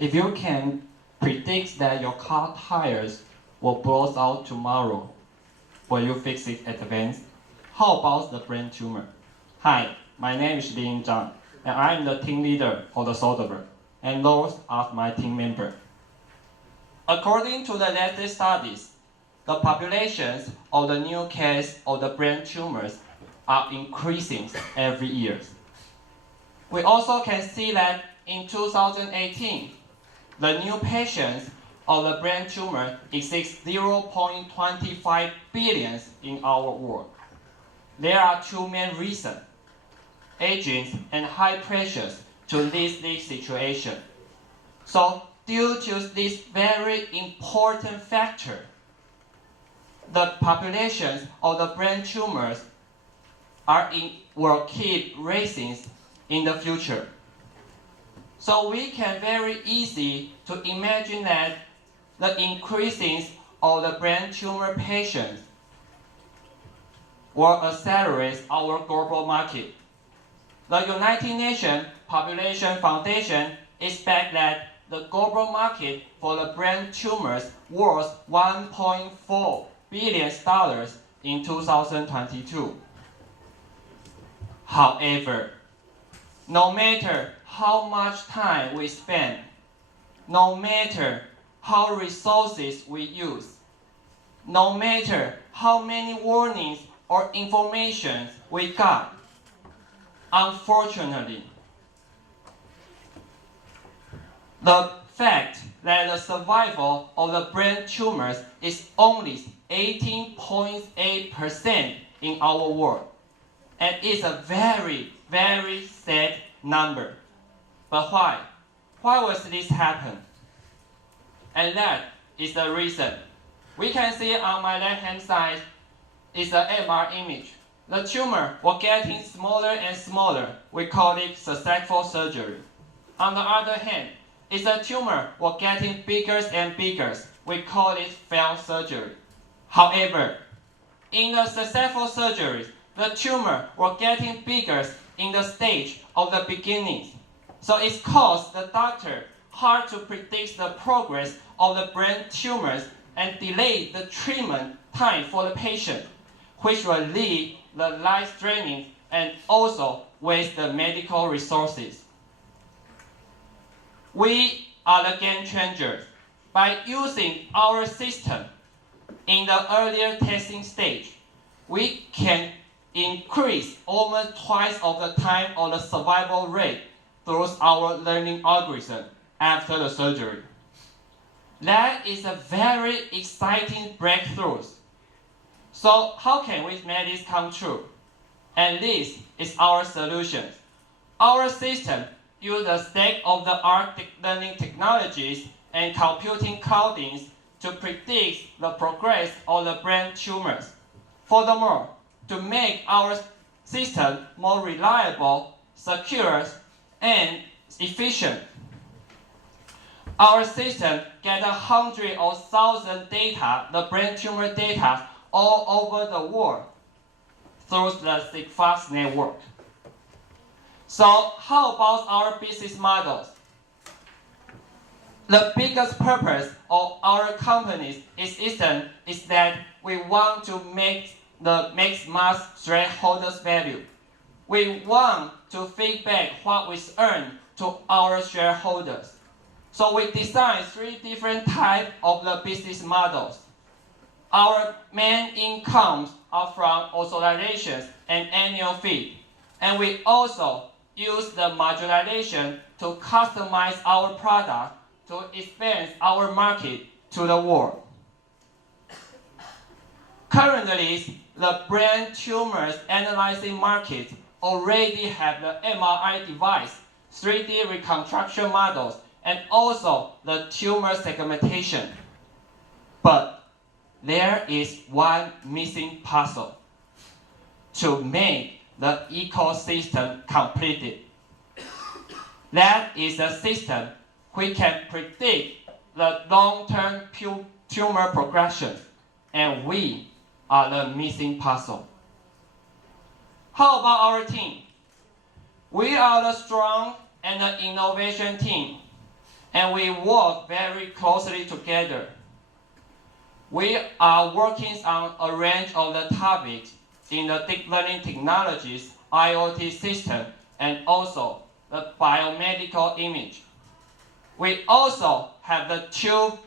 If you can predict that your car tires will blow out tomorrow, will you fix it in advance? How about the brain tumor? Hi, my name is Lin Zhang, and I am the team leader for the SODVER, and those are my team members. According to the latest studies, the populations of the new case of the brain tumors are increasing every year. We also can see that in 2018, the new patients of the brain tumor exceeds 0.25 billion in our world. There are two main reasons: aging and high pressures to lead this situation. So, due to this very important factor, the populations of the brain tumors will keep rising in the future. So we can very easy to imagine that the increasing of the brain tumor patients will accelerate our global market. The United Nations Population Foundation expects that the global market for the brain tumors worth $1.4 billion in 2022. However, no matter how much time we spend, no matter how resources we use, no matter how many warnings or information we got, unfortunately, the fact that the survival of the brain tumors is only 18.8% in our world, and it's a very, very sad number. But why? Why was this happen? And that is the reason. We can see on my left-hand side is the MR image. The tumor was getting smaller and smaller. We call it successful surgery. On the other hand, is the tumor was getting bigger and bigger. We call it failed surgery. However, in the successful surgery, the tumor was getting bigger in the stage of the beginning. So it caused the doctor hard to predict the progress of the brain tumors and delay the treatment time for the patient, which will lead the life-threatening and also waste the medical resources. We are the game changers. By using our system in the earlier testing stage, we can increase almost twice of the time of the survival rate through our learning algorithm after the surgery. That is a very exciting breakthrough. So how can we make this come true? And this is our solution. Our system uses the state-of-the-art learning technologies and computing codings to predict the progress of the brain tumors. Furthermore, to make our system more reliable, secure, and efficient, our system gathers hundreds of thousands of data, the brain tumor data, all over the world through the fast network. So how about our business models? The biggest purpose of our company's existence is that we want to make mass shareholders value. We want to feedback what we earn to our shareholders. So we designed 3 different types of the business models. Our main incomes are from authorizations and annual fee. And we also use the modularization to customize our product to expand our market to the world. Currently, the brain tumors analyzing market already have the MRI device, 3D reconstruction models, and also the tumor segmentation. But there is one missing puzzle to make the ecosystem completed. That is a system which can predict the long-term tumor progression, and we are the missing puzzle. How about our team? We are the strong and the innovation team. and we work very closely together. We are working on a range of the topics in the deep learning technologies, IoT system, and also the biomedical image. We also have the two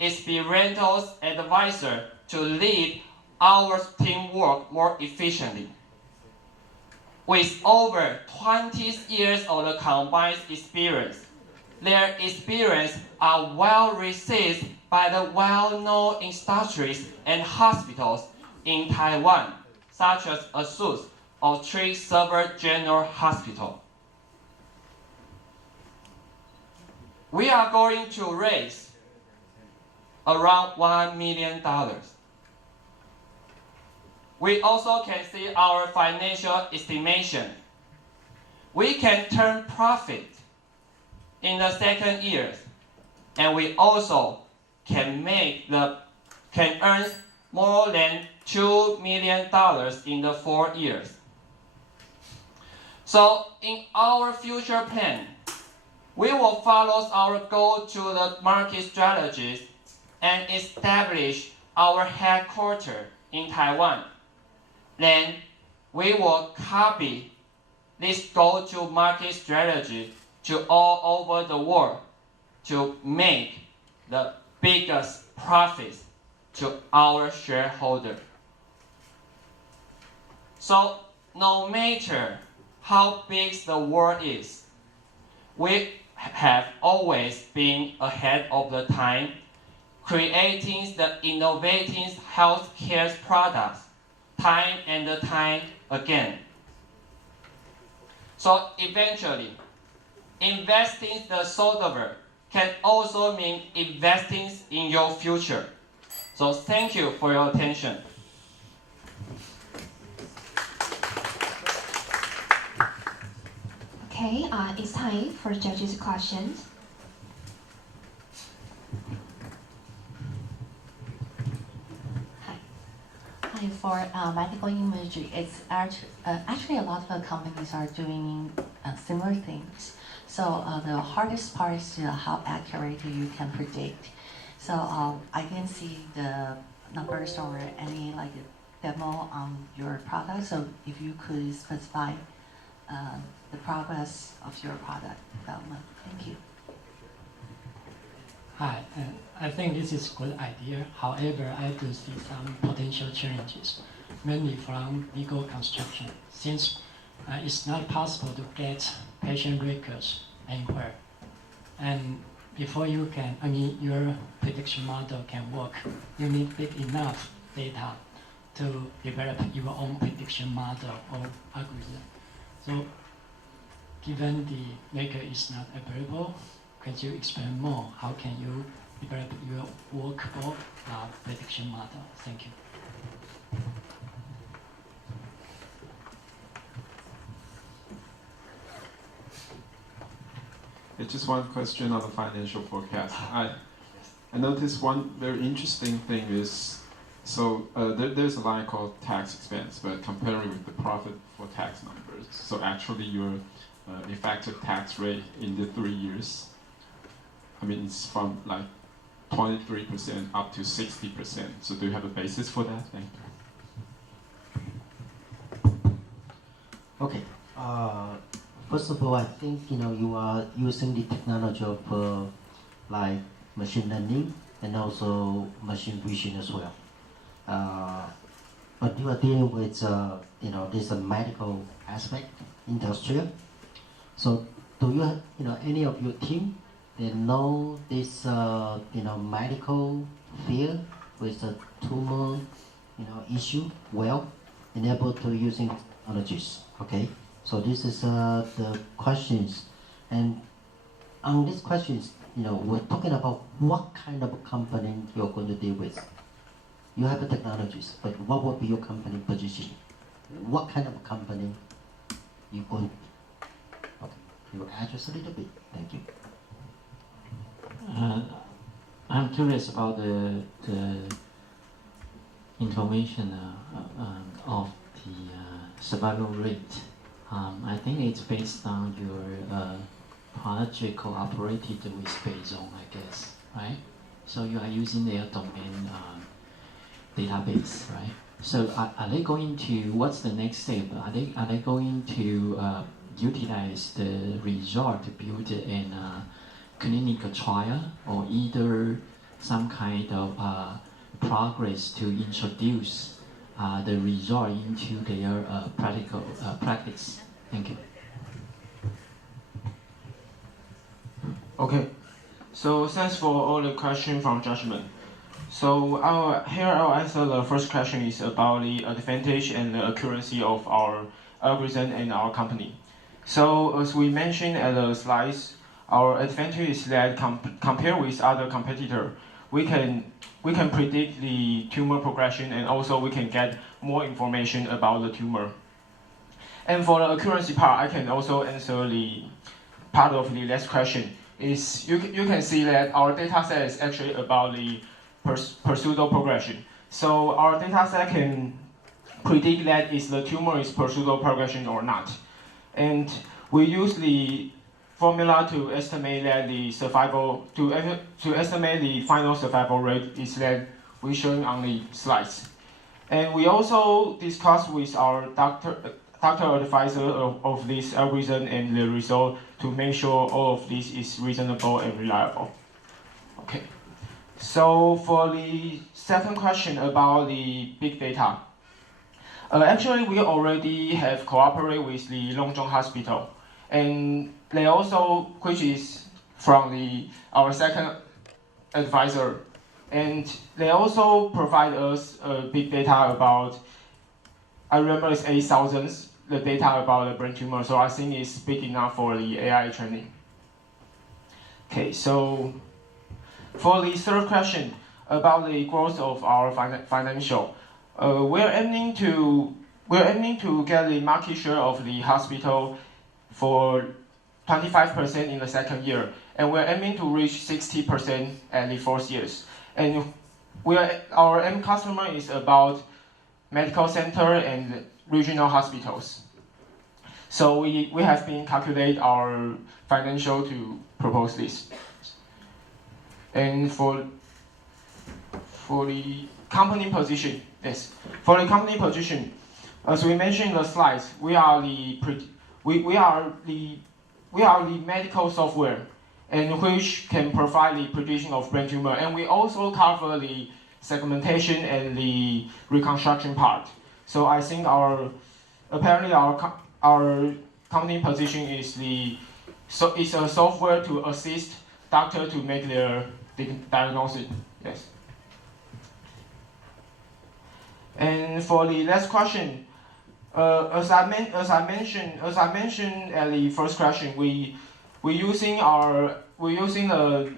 experiential advisors to lead our teamwork more efficiently. With over 20 years of the combined experience, their experience are well received by the well-known industries and hospitals in Taiwan, such as ASUS or 107 General Hospital. We are going to raise around $1 million. We also can see our financial estimation. We can turn profit in the second year, and we also can earn more than $2 million in the 4 years. So in our future plan, we will follow our go-to-the-market strategies and establish our headquarters in Taiwan. Then we will copy this go-to-market strategy to all over the world to make the biggest profits to our shareholders. So no matter how big the world is, we have always been ahead of the time, creating the innovative healthcare products time and time again. So eventually, investing the SODVER can also mean investing in your future. So thank you for your attention. Okay, it's time for judges' questions. Hi, for medical imagery, it's actually a lot of companies are doing similar things. So the hardest part is how accurate you can predict. So I didn't see the numbers or any like demo on your product. So if you could specify the progress of your product development. Thank you. Hi, I think this is a good idea. However, I do see some potential challenges, mainly from legal construction, since it's not possible to get patient records anywhere. And before your prediction model can work, you need big enough data to develop your own prediction model or algorithm. So, given the maker is not available, could you explain more? How can you develop your workable prediction model? Thank you. Just one question on the financial forecast. I noticed one very interesting thing is, so there's a line called tax expense, but comparing with the profit for tax numbers. So actually your effective tax rate in the 3 years, I mean, it's from like 23% up to 60%. So do you have a basis for that? Thank you. Okay. First of all, I think you are using the technology of like machine learning and also machine vision as well. But you are dealing with this medical aspect, industrial. So do you any of your team they know this medical field with the tumor issue well and able to using technologies? Okay. So this is the questions, and on these questions, we're talking about what kind of company you're going to deal with. You have the technologies, but what would be your company position? What kind of company you going? Okay, you address a little bit. Thank you. I'm curious about the information of the survival rate. I think it's based on your project cooperated with Beizhong, I guess, right? So you are using their domain database, right? So are they going to, what's the next step? Are they going to utilize the result to build an clinical trial, or either some kind of progress to introduce the result into their practical practice? Thank you. Okay, so thanks for all the questions from judgment. So I'll answer the first question is about the advantage and the accuracy of our algorithm and our company. So as we mentioned at the slides, our advantage is that compared with other competitors, we can predict the tumor progression, and also we can get more information about the tumor. And for the accuracy part, I can also answer the part of the last question. Is you can see that our data set is actually about the pseudo progression. So our data set can predict that if the tumor is pseudo progression or not. And we use the formula to estimate that the survival, to estimate the final survival rate is that we showing on the slides. And we also discussed with our doctor advisor of this algorithm and the result to make sure all of this is reasonable and reliable. Okay. So for the second question about the big data, actually we already have cooperated with the Longzhong Hospital, and they also, which is from our second advisor, and they also provide us big data about, I remember it's 8,000, the data about the brain tumor, so I think it's big enough for the AI training. Okay, so for the third question about the growth of our financial, we're aiming to get the market share of the hospital for 25% in the second year, and we're aiming to reach 60% at the fourth years. And our end customer is about medical center and regional hospitals. So we have been calculate our financial to propose this. And for the company position, yes, for the company position, as we mentioned in the slides, we are the medical software, and which can provide the prediction of brain tumor, and we also cover the segmentation and the reconstruction part. So I think apparently our company position is it's a software to assist doctor to make their diagnosis. Yes. And for the last question, as I mentioned at the first question, we're using the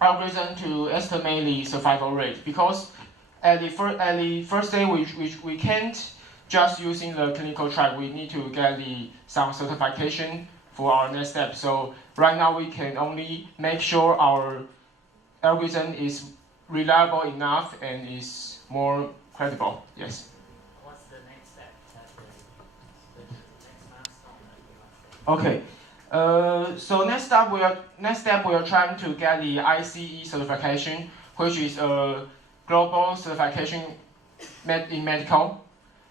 algorithm to estimate the survival rate, because at the first day we can't just using the clinical trial. We need to get some certification for our next step. So right now we can only make sure our algorithm is reliable enough and is more credible. Yes. What's the next step? The next milestone that you want to say? Okay. So next step we are trying to get the ICE certification, which is a global certification in medical.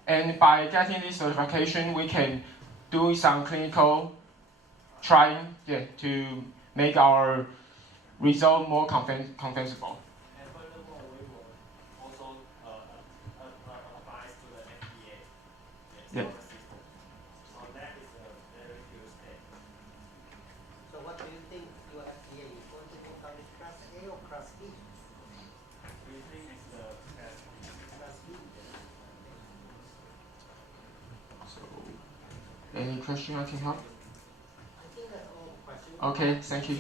And by getting this certification, we can do some clinical trying, to make our result more convincible. And furthermore, we will also advise to the FDA. Yeah. So that is a very good step. So what do you think your FDA is going to focus on class A or class B? We think it's the Class B. Any question I can help? I think that's all the questions. Okay, thank you.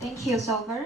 Thank you, SODVER.